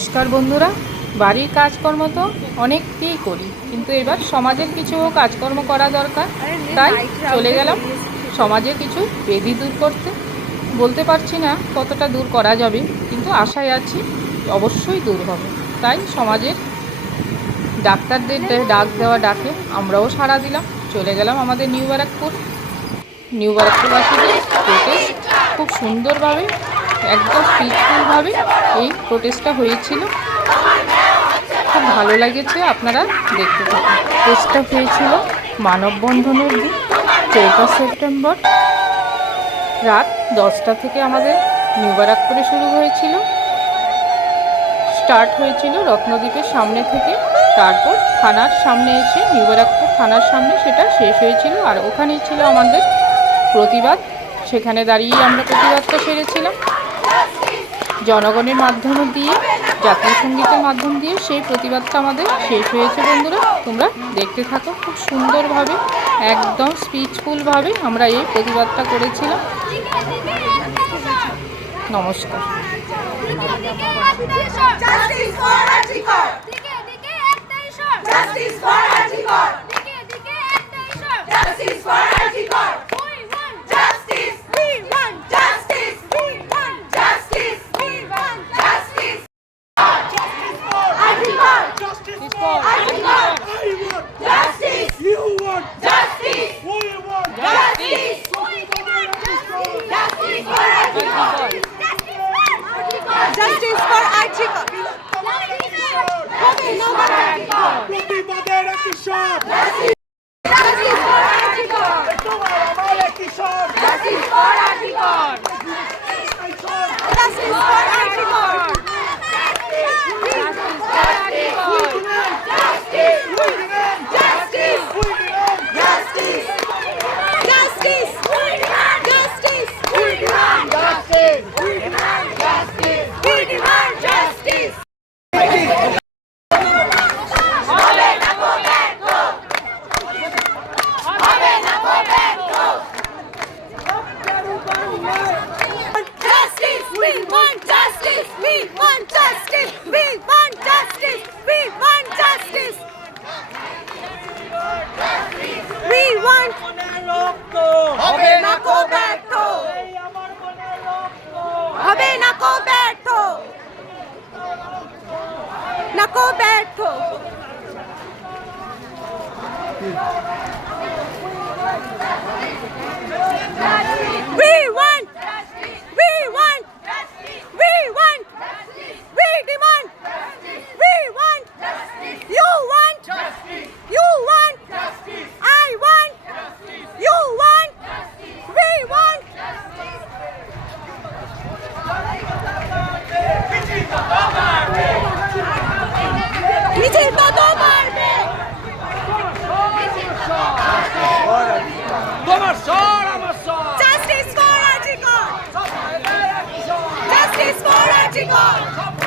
নমস্কার বন্ধুরা। বাড়ির কাজকর্ম তো অনেককেই করি কিন্তু এবার সমাজের কিছু কাজকর্ম করা দরকার। তাই চলে গেলাম। সমাজে কিছু বেদি দূর করতে। বলতে পারছি না কতটা দূর করা যাবে কিন্তু আশায় আছি অবশ্যই দূর হবে। তাই সমাজের ডাক্তারদের ডাক দেওয়া ডাকে আমরাও সাড়া দিলাম। চলে গেলাম আমাদের নিউ ব্যারাকপুর। নিউ ব্যারাকপুরবাসীদের খুব সুন্দরভাবে একদম পিসফুলভাবে এই প্রোটেস্টটা হয়েছিল। খুব ভালো লেগেছে আপনারা দেখতে থাকুন। প্রোটেস্টটা হয়েছিল মানববন্ধনের দিন, চৌঠা সেপ্টেম্বর রাত দশটা থেকে আমাদের নিউ ব্যারাকপুরে শুরু হয়েছিল। স্টার্ট হয়েছিল রত্নদ্বীপের সামনে থেকে, তারপর থানার সামনে এসে, নিউ ব্যারাকপুর থানার সামনে সেটা শেষ হয়েছিল আর ওখানেই ছিল আমাদের প্রতিবাদ। সেখানে দাঁড়িয়ে আমরা প্রতিবাদটা সেরেছিলাম। জনগণের মাধ্যম দিয়ে, জাতীয় সঙ্গীতের মাধ্যম দিয়ে সেই প্রতিবাদটা আমাদের শেষ হয়েছে বন্ধুরা। তোমরা দেখতে থাকো, খুব সুন্দরভাবে, একদম স্পিচফুলভাবে আমরা এই প্রতিবাদটা করেছিলাম। নমস্কার। Justice for Antikor! Justice for Antikor! Justice for Antikor! Justice! We want justice! We want justice! We want justice! Justice for Antikor! justice Justice for for Antikor! I want Justice! you want Justice! we want Justice! Justice for Antikor! Justice for Antikor! প্রতিবাদের কিশোর justice! We want justice! We want justice! We want মনের রক্ত হবে না কো ব্যর্থ এই আমার মনের রক্ত হবে না কো ব্যর্থ না কো ব্যর্থ We Çıkın!